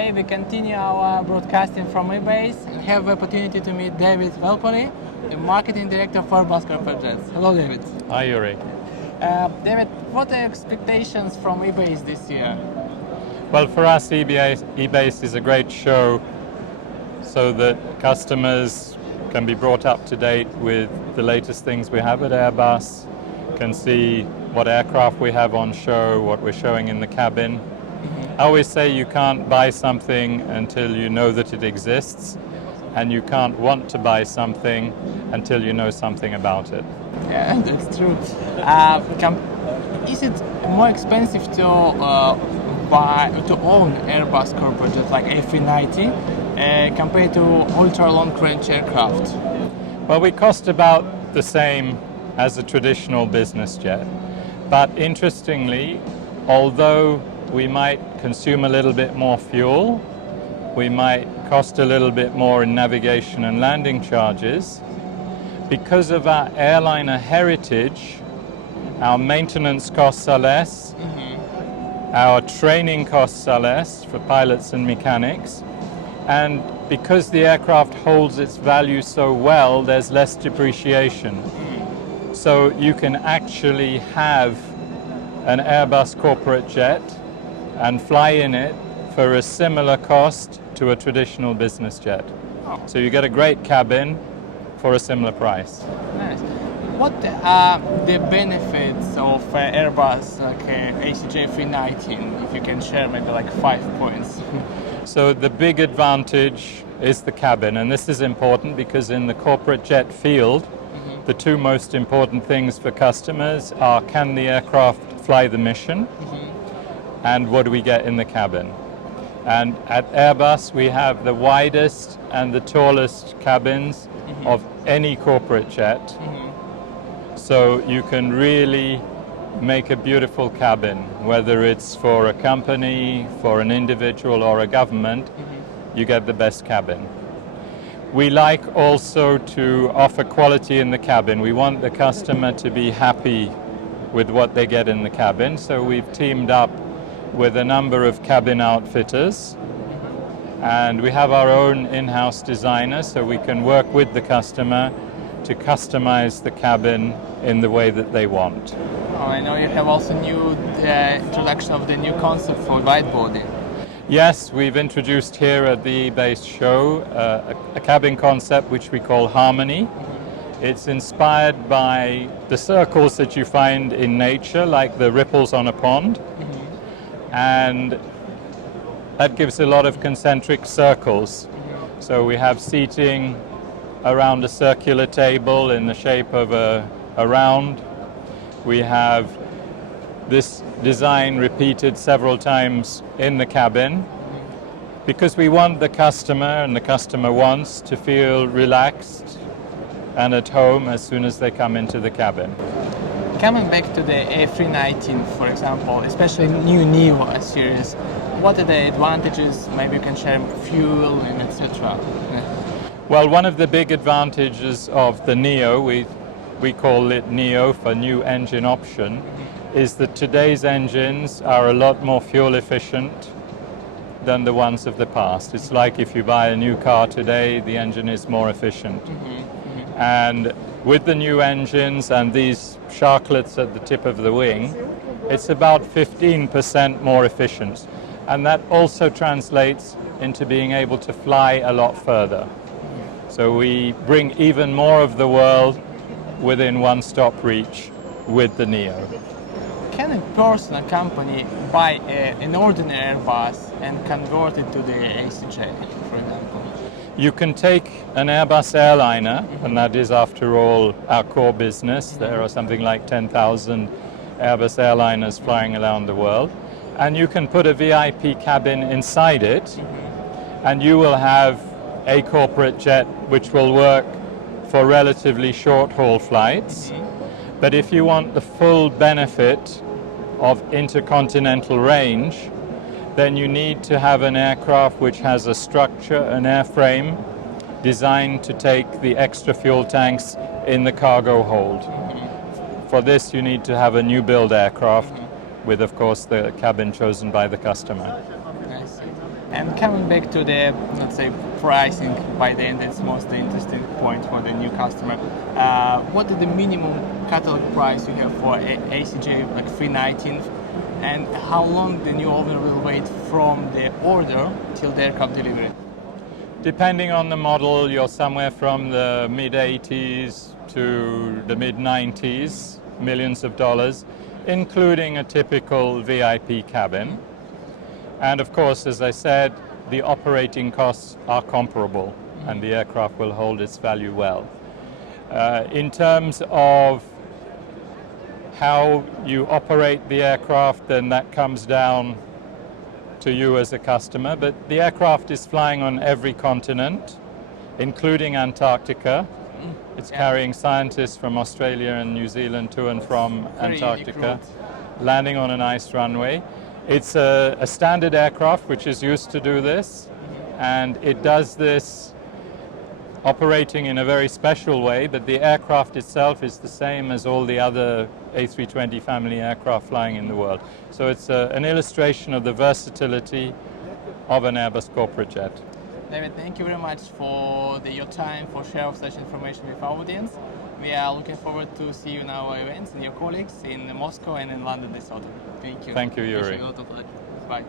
Hey, we continue our broadcasting from EBACE and have the opportunity to meet David Velupillai, the marketing director for Airbus Corporate Jets. Hello, David. Hi, Yuri. David, what are your expectations from EBACE this year? Well, for us, EBACE is a great show so that customers can be brought up to date with the latest things we have at Airbus, can see what aircraft we have on show, what we're showing in the cabin. I always say you can't buy something until you know that it exists, and you can't want to buy something until you know something about it. Yeah, that's true. Is it more expensive to own Airbus corporate jet like A390 compared to ultra long range aircraft? Well, we cost about the same as a traditional business jet, but interestingly, although we might consume a little bit more fuel, we might cost a little bit more in navigation and landing charges. Because of our airliner heritage, our maintenance costs are less, our training costs are less for pilots and mechanics, and because the aircraft holds its value so well, there's less depreciation. So you can actually have an Airbus corporate jet and fly in it for a similar cost to a traditional business jet. So you get a great cabin for a similar price. Nice. What are the benefits of Airbus like ACJ 319? If you can share maybe like 5 points. So the big advantage is the cabin, and this is important because in the corporate jet field, the two most important things for customers are, can the aircraft fly the mission, and what do we get in the cabin? And at Airbus, we have the widest and the tallest cabins of any corporate jet. So you can really make a beautiful cabin, whether it's for a company, for an individual, or a government, you get the best cabin. We like also to offer quality in the cabin. We want the customer to be happy with what they get in the cabin, so we've teamed up with a number of cabin outfitters, and we have our own in-house designer, so we can work with the customer to customize the cabin in the way that they want. Oh, I know you have also new introduction of the new concept for wide body. Yes, we've introduced here at the EBACE show a cabin concept which we call Harmony. It's inspired by the circles that you find in nature, like the ripples on a pond. And that gives a lot of concentric circles. So we have seating around a circular table in the shape of a round. We have this design repeated several times in the cabin because we want the customer, and the customer wants, to feel relaxed and at home as soon as they come into the cabin. Coming back to the A319, for example, especially new Neo series, what are the advantages? Maybe you can share fuel and etc. Well, one of the big advantages of the Neo, we call it Neo for new engine option, is that today's engines are a lot more fuel efficient than the ones of the past. It's like if you buy a new car today, the engine is more efficient. And with the new engines and these sharklets at the tip of the wing, it's about 15% more efficient. And that also translates into being able to fly a lot further. So we bring even more of the world within one stop reach with the Neo. Can a person, a company, buy an ordinary Airbus and convert it to the ACJ, for example? You can take an Airbus airliner, and that is, after all, our core business. There are something like 10,000 Airbus airliners flying around the world. And you can put a VIP cabin inside it, and you will have a corporate jet which will work for relatively short-haul flights. But if you want the full benefit of intercontinental range, then you need to have an aircraft which has a structure, an airframe, designed to take the extra fuel tanks in the cargo hold. For this, you need to have a new build aircraft with, of course, the cabin chosen by the customer. I see. And coming back to the, let's say, pricing by the end, that's most interesting point for the new customer. What is the minimum catalog price you have for ACJ, like 319th, and how long the new owner will wait from the order till the aircraft delivery? Depending on the model, you're somewhere from the mid-80s to the mid-90s, millions of dollars, including a typical VIP cabin. And of course, as I said, the operating costs are comparable and the aircraft will hold its value well. In terms of how you operate the aircraft, then that comes down to you as a customer. But the aircraft is flying on every continent, including Antarctica. It's carrying scientists from Australia and New Zealand to and from Antarctica, landing on a nice runway. It's a standard aircraft which is used to do this, and it does this operating in a very special way, but the aircraft itself is the same as all the other A320 family aircraft flying in the world. So it's an illustration of the versatility of an Airbus corporate jet. David, thank you very much for your time, for sharing such information with our audience. We are looking forward to see you in our events and your colleagues in Moscow and in London this autumn. Thank you. Thank you, Yuri. Bye.